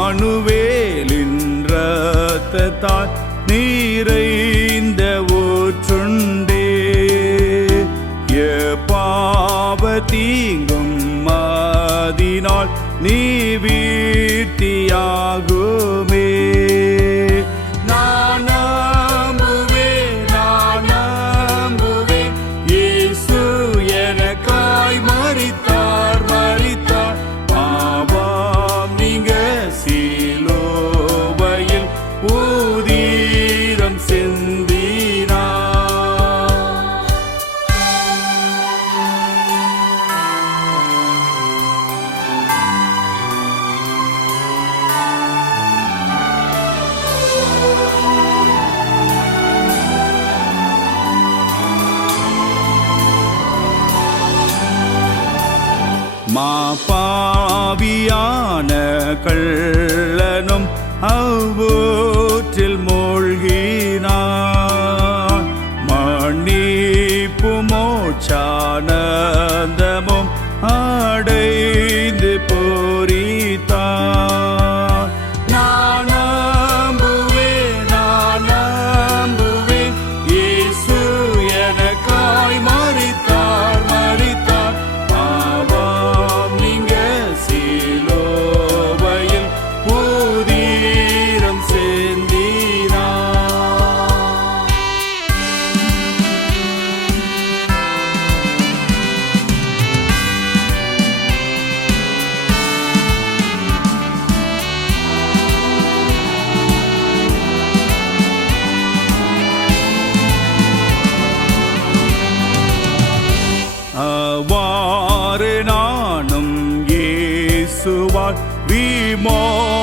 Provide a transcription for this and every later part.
இம்மானுவேலின் இரத்தத்தால் நீரை கள்ளனும் அவ்வூற்றில் மூழ்கினான். மன்னிப்பு மோட்சானந்தமும் இயேசுவால் விமோசனம்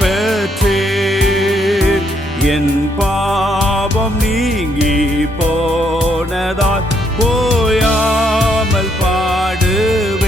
பெற்றேன் என் பாவம் நீங்கி போனதால் போயாமல் பாடுவே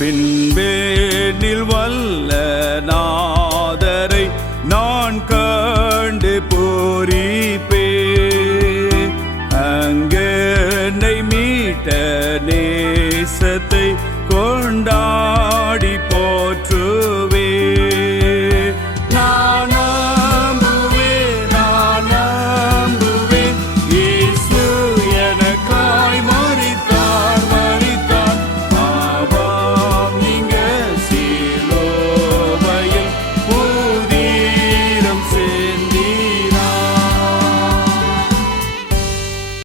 பின்பேனில் வல்ல நாதரை நான் கண்டு பூரிப்பே. அங்கனை மீட்ட நேசத்தை கொண்டான்